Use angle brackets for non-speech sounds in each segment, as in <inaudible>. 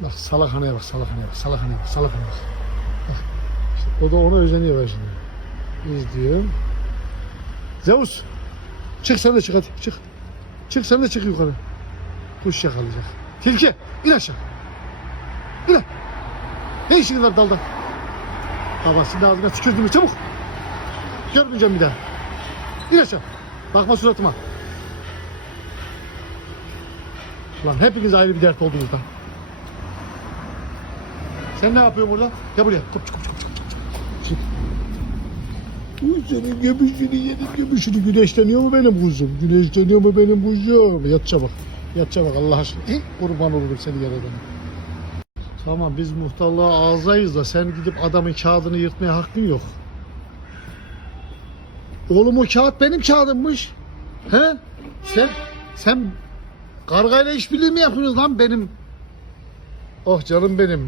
Bak salakhaneye bak salakhaneye bak salakhaneye bak salakhaneye bak. Bak. İşte o da ona özeniyor bak şimdi. İzliyorum. Zeus. Çık sen de çık hadi çık. Çık sen de çık yukarı. Kuş yakalayacak. Tilki in aşağı. İn. Ne işin var dalda? Babasının ağzına tükürdün mü çabuk. Görmeyeceğim bir daha. İn aşağı. Bakma suratıma. Ulan hepiniz ayrı bir dert oldunuz lan. Sen ne yapıyorsun burada? Gel buraya. Kop kop kop kop. Uy senin göbüşünü yedim göbüşünü. Güneşleniyor mu benim kuzum? Güneşleniyor mu benim kuzum? Yat çabuk. Yat çabuk Allah aşkına. Eh, kurban olurum seni yaradan. Tamam biz muhtarlığa ağzayız da sen gidip adamın kağıdını yırtmaya hakkın yok. Oğlum o kağıt benim kağıdımmış. He? Sen sen kargayla işbirliği mi yapıyorsunuz lan benim? Oh canım benim.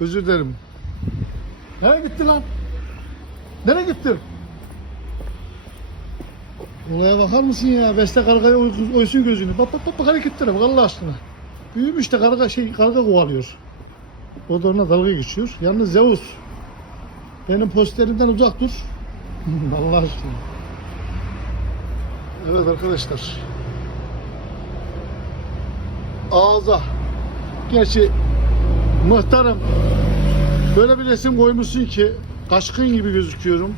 Özür dilerim. Nereye gitti lan? Nereye gitti? Olaya bakar mısın ya? Beste kargaya oy- oysun gözünü. Bak bak bak, bak hareketlere bak Allah aşkına. Büyümüş de karga şey karga kovalıyor. O da ona dalga geçiyor. Yalnız Zeus. Benim posterimden uzak dur. <laughs> Allah aşkına. Evet arkadaşlar. Ağza. Gerçi muhtarım böyle bir resim koymuşsun ki kaşkın gibi gözüküyorum.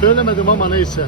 Söylemedim ama neyse.